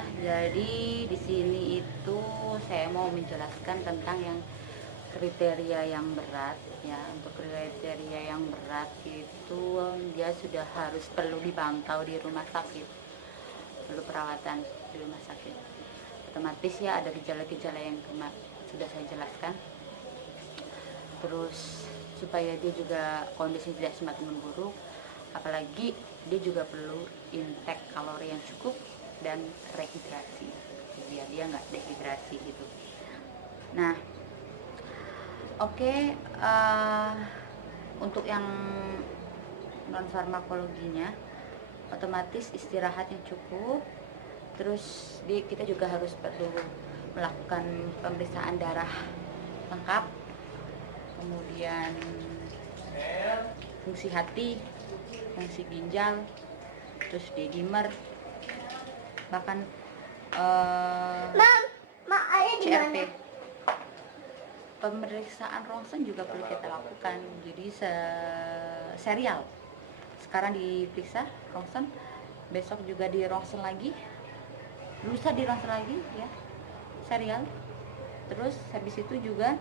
ya. Jadi di sini itu saya mau menjelaskan tentang yang kriteria yang berat ya. Untuk kriteria yang berat itu dia sudah harus perlu dipantau di rumah sakit, perlu perawatan di rumah sakit. Otomatis ya ada gejala-gejala yang sudah saya jelaskan. Terus supaya dia juga kondisi tidak semakin memburuk, apalagi dia juga perlu intake kalori yang cukup dan rehidrasi biar dia nggak dehidrasi gitu. Nah, oke, untuk yang non farmakologinya otomatis istirahat yang cukup. Terus kita juga harus perlu melakukan pemeriksaan darah lengkap, kemudian fungsi hati, fungsi ginjal, terus D-dimer, bahkan CRP. Pemeriksaan rongsen juga perlu kita lakukan, jadi serial. Sekarang diperiksa rongsen, besok juga di rongsen lagi, lusa di rongsen lagi ya, serial. Terus habis itu juga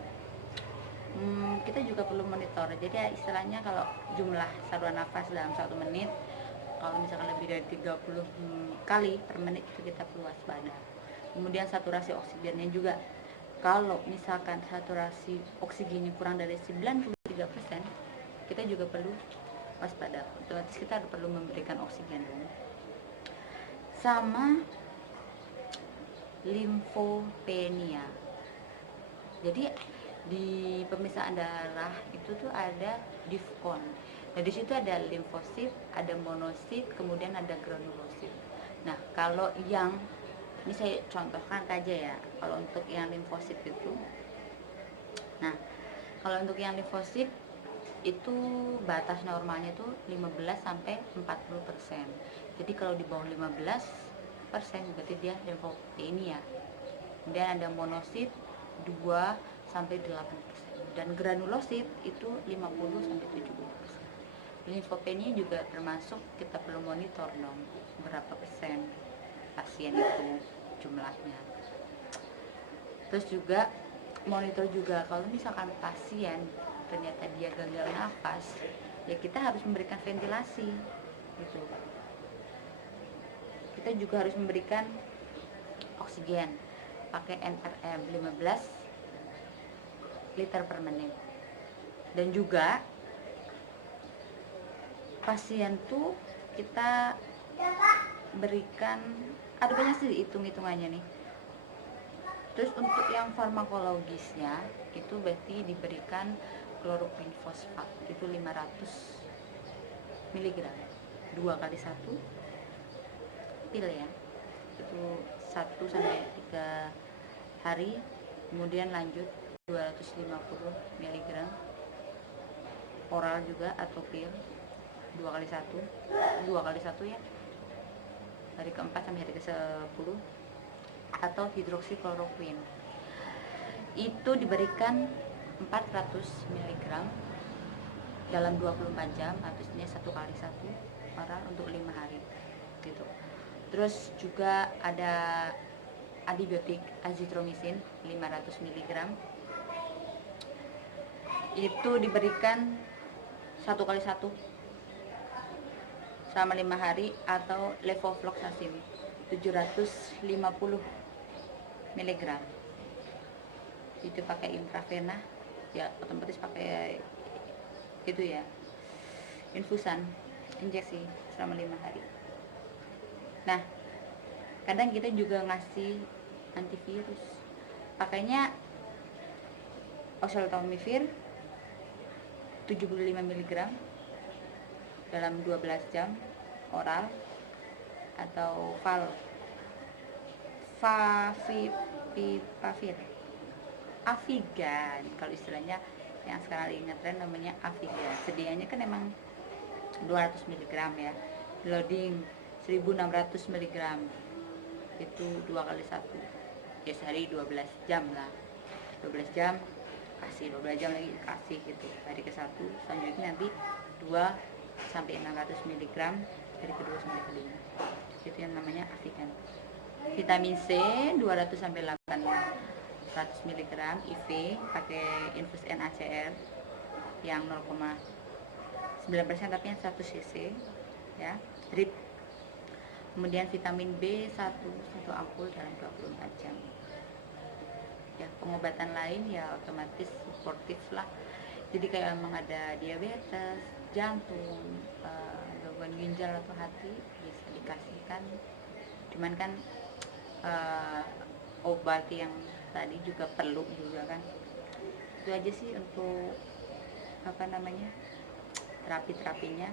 kita juga perlu monitor. Jadi ya, istilahnya kalau jumlah saluran nafas dalam 1 menit, kalau misalkan lebih dari 30 kali per menit itu kita perlu waspada. Kemudian saturasi oksigennya juga, kalau misalkan saturasi oksigennya kurang dari 93%, kita juga perlu waspada. Otomatis kita perlu memberikan oksigen dong. Sama limfopenia. Jadi di pemeriksaan darah itu tuh ada DIFCON. Nah, di situ ada limfosit, ada monosit, kemudian ada granulosit. Nah, kalau yang ini saya contohkan aja ya. Kalau untuk yang limfosit itu, nah, kalau untuk yang limfosit itu batas normalnya itu 15 sampai 40%. Jadi kalau di bawah 15% berarti dia limfopenia. Kemudian ada monosit 2 sampai 8%, dan granulosit itu 50 sampai 70%. Limfopenia juga termasuk kita perlu monitor dong, berapa persen pasien itu jumlahnya. Terus juga monitor juga kalau misalkan pasien ternyata dia gagal nafas, ya kita harus memberikan ventilasi gitu. Kita juga harus memberikan oksigen pakai NRM 15 liter per menit. Dan juga pasien tuh kita berikan, ada banyak sih hitung-hitungannya nih. Terus untuk yang farmakologisnya itu berarti diberikan kloroquine fosfat itu 500 mg 2 kali 1 pil ya, itu 1 sampai 3 hari, kemudian lanjut 250 mg oral juga atau pil 2 kali 1 ya, hari ke-4 sampai hari ke-10, atau hidroksikloroquine itu diberikan 400 mg dalam 24 jam, habisnya 1 kali 1 oral untuk 5 hari gitu. Terus juga ada antibiotik azitromisin 500 mg itu diberikan 1 kali 1 selama 5 hari, atau levofloxacin 750 mg itu pakai intravena ya, otomatis pakai itu ya, infusan, injeksi selama 5 hari. Nah, kadang kita juga ngasih antivirus, pakainya oseltamivir 75 mg dalam 12 jam oral, atau favipiravir, Avigan kalau istilahnya yang sekarang ingat tren namanya Avigan. Sedianya kan emang 200 mg ya, loading 1600 mg itu 2 kali 1 ya, sehari 12 jam lah, 12 jam kasih, 12 jam lagi kasih gitu. Hari ke-1 selanjutnya nanti 2 sampai 600 mg hari kedua sampai kelima, itu yang namanya Avigan. Vitamin C 200 sampai 800 mg IV pakai infus NaCl yang 0,9% tapi yang 100 cc ya, drip. Kemudian vitamin B 1 ampul dalam 24 jam. Ya, pengobatan lain ya otomatis suportif lah. Jadi kayak emang ada diabetes, jantung, gangguan ginjal atau hati bisa dikasihkan. Cuman kan obat yang tadi juga perlu juga kan. Itu aja sih untuk terapi-terapinya.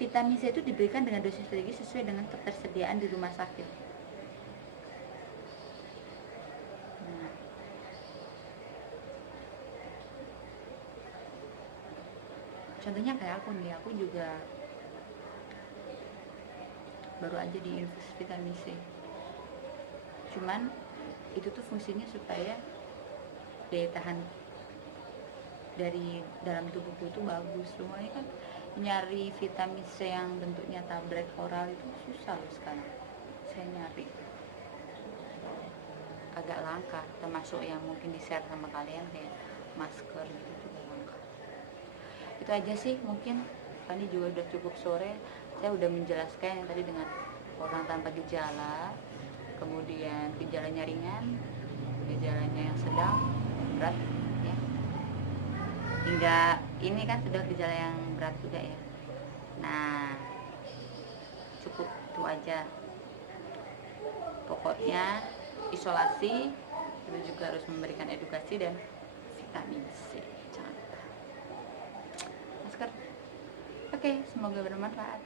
Vitamin C itu diberikan dengan dosis tinggi sesuai dengan ketersediaan di rumah sakit. Nah, contohnya kayak aku nih, aku juga baru aja diinfus vitamin C. Cuman itu tuh fungsinya supaya daya tahan dari dalam tubuhku itu bagus. Semuanya kan nyari vitamin C yang bentuknya tablet oral itu susah loh sekarang. Saya nyari agak langka, termasuk yang mungkin di share sama kalian kayak masker gitu juga langka. Itu aja sih, mungkin ini juga udah cukup sore. Saya udah menjelaskan yang tadi dengan orang tanpa gejala, kemudian gejalanya ringan, gejalanya yang sedang, berat ya, hingga ini kan sudah gejala yang berat juga ya. Nah, cukup itu aja. Pokoknya isolasi, kita juga harus memberikan edukasi dan vitamin C. Jangan lupa masker. Oke, semoga bermanfaat.